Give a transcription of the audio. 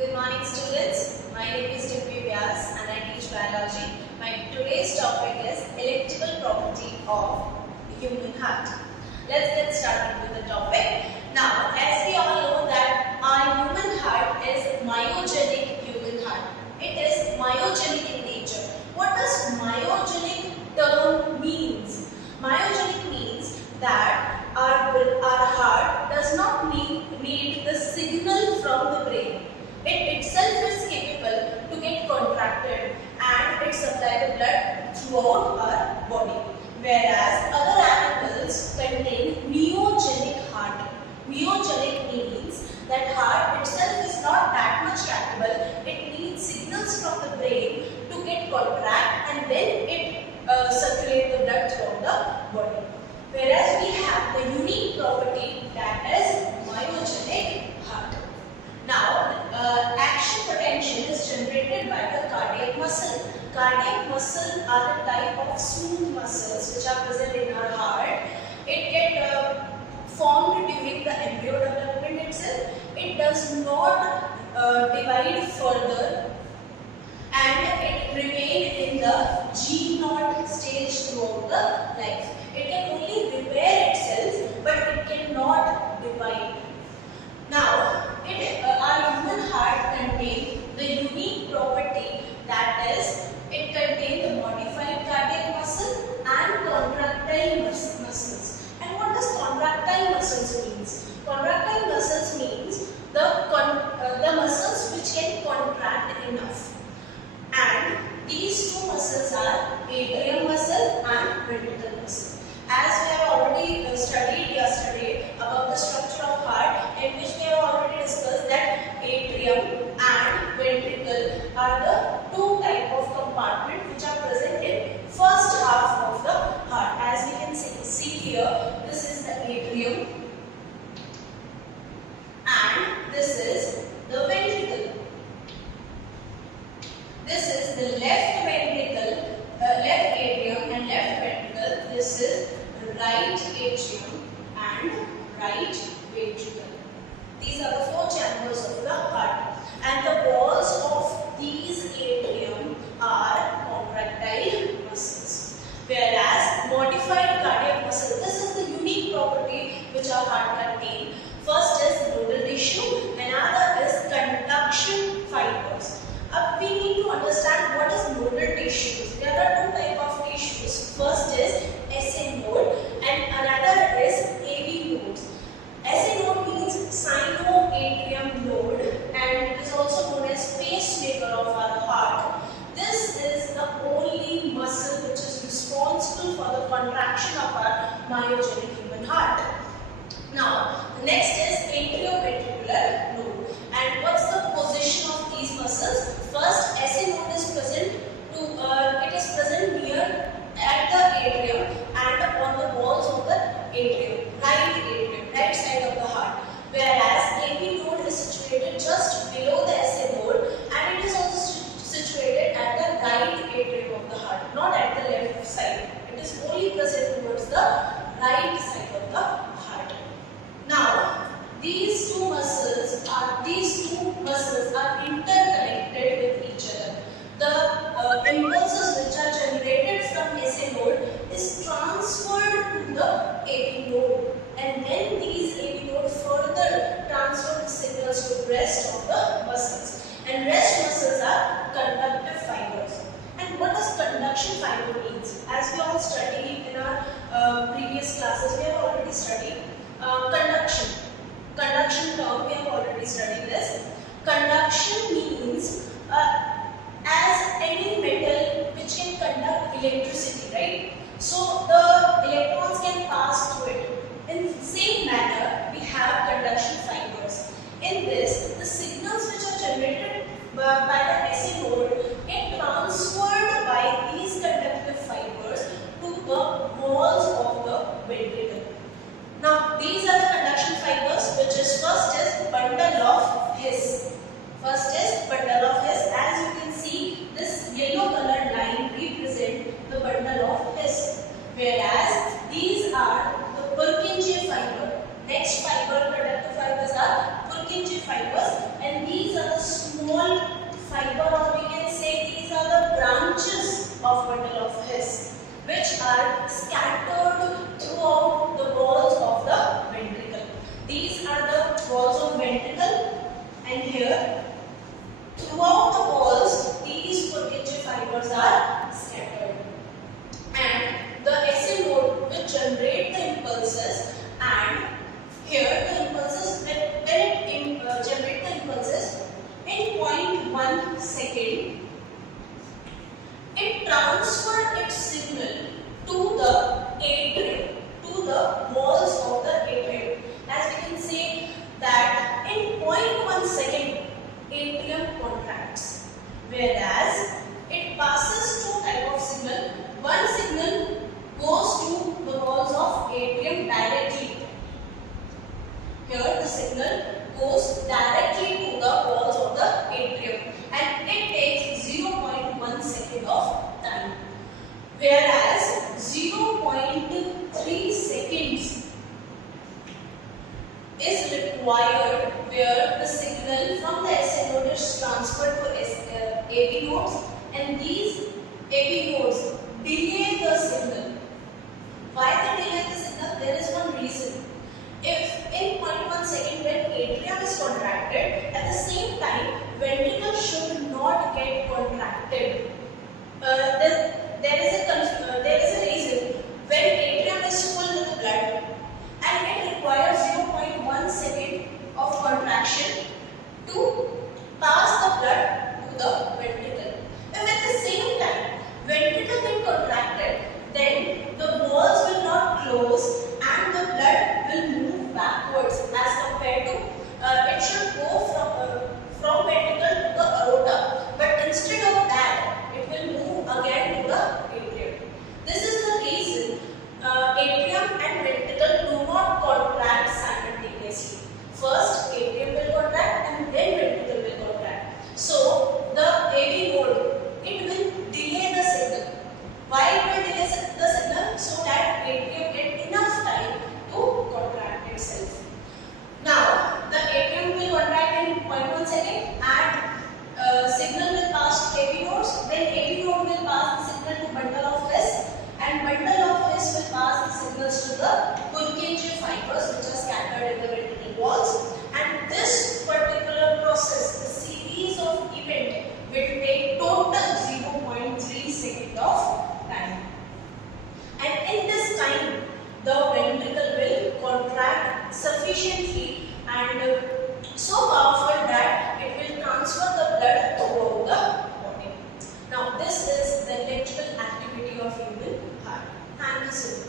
Good morning students. My name is Dimpy Vyas and I teach biology. My today's topic is electrical property of the human heart. Let's get started with the topic. Now, as we all know that our human heart is myogenic human heart. It is myogenic in nature. What does myogenic term means? Myogenic means that our heart does not need the signal from the brain. It itself is capable to get contracted and it supply the blood throughout our body. Whereas other animals contain myogenic heart. Myogenic means that heart itself is not that much tractable. It needs signals from the brain to get contract and then it circulate the blood throughout the body. Whereas we have the unique property that is myogenic heart. Now, action potential is generated by the cardiac muscle. Cardiac muscle are the type of smooth muscles which are present in our heart. It gets formed during the embryo development itself. It does not divide further and it remains in the G0 stage throughout the life. It can only repair itself but it cannot divide. Now, our human heart contains the unique property that is, it contains the modified cardiac muscle and contractile muscles. And what does contractile muscles means? Contractile muscles means the muscles which can contract enough. And these two muscles are atrium muscle and ventricle muscle. As we have already studied yesterday about the structure of heart, in which we have already discussed that atrium and ventricle are the two type of compartment which are present in first half of the heart. As we can see here, this is the atrium and this is the ventricle. This is the left ventricle, left atrium and left ventricle. This is right atrium and right ventricle. These are the four chambers of the heart, and the walls of these atrium are contractile muscles. Whereas modified cardiac muscle, this is the unique property which our heart contains. First is nodal tissue, another is conduction fibers. We need to understand what is nodal tissues. There are two types of tissues. First is SA node and another is AV nodes. SA node means sinoatrium node and it is also known as pacemaker of our heart. This is the only muscle which is responsible for the contraction of our myogenic human heart. Now, the next is atrioventricular node. And what's the position of these muscles? First, SA node is present near at the atrium and on the walls of the atrium, right side of the heart. Whereas AV node is situated just below the SA node and it is also situated at the right atrium of the heart, not at the left side. It is only present towards the right side of the heart. Now, these two muscles are interconnected with each other. The impulses which are generated from SA node is transferred to the AV node, and then these AV node further transfer the signals to the rest of the muscles. And rest muscles are conductive fibers. And what does conduction fiber means? As we all studied in our previous classes, we have already studied conduction. Conduction term, we have already studied this. Conduction means as any metal which can conduct electricity, right? So the electrons can pass through it. In the same manner, we have conduction fibers. In this, the signals which are generated by the SA node get transferred by these conductive fibers to the walls of the ventricle. Now, these are the conduction fibers, which is first is bundle of His. First is bundle of His. As you can see, this yellow colored line represents the bundle of His. Whereas these are the Purkinje fiber. Next fiber, conductive fibers are Purkinje fibers, and these are the smooth here throughout the walls these Purkinje fibers are scattered, and the acid node will generate the impulses, and here the impulses when it generate the impulses in 0.1 second, it transfer its signal to the atrium, to the walls of the atrium. As we can say that in 0.1 second atrium contracts, whereas it passes two type of signal. One signal goes to the walls of atrium directly. Here the signal goes directly to the walls of the atrium, and it takes 0.1 second of time, whereas 0.3 seconds is required where the signal from the acid node is transferred to AB nodes, and these AB nodes delay the signal. Why they delay the signal? There is one reason. If in 0.1 second when atrium is contracted, at the same time ventricle should not get contracted. There is a reason. When atrium is full with blood and it requires 0.1 second of contraction to pass the blood to the ventricle. If at the same time ventricle get contracted, then the walls will not close and the blood will move backwards as compared to it should go from ventricle to the aorta, but instead of that it will move again to the atrium. This is the reason atrium and ventricle do not contract simultaneously. First atrium will contract and then ventricle will contract. So the AV node, it will delay the signal. Why it will delay the signal? So that atrium get enough time to contract itself. Now the atrium will contract in 0.1 second, and signal will pass to AV nodes. Then AV node will pass the signal to bundle of His, and bundle of His will pass the signals to the Purkinje fibers which are scattered in the ventricle walls. And this particular process, the series of event, will take total 0.3 second of time. And in this time, the ventricle will contract sufficiently and so powerful that it will transfer the blood throughout the body. Now, this is the electrical activity of human heart. Thank you so much.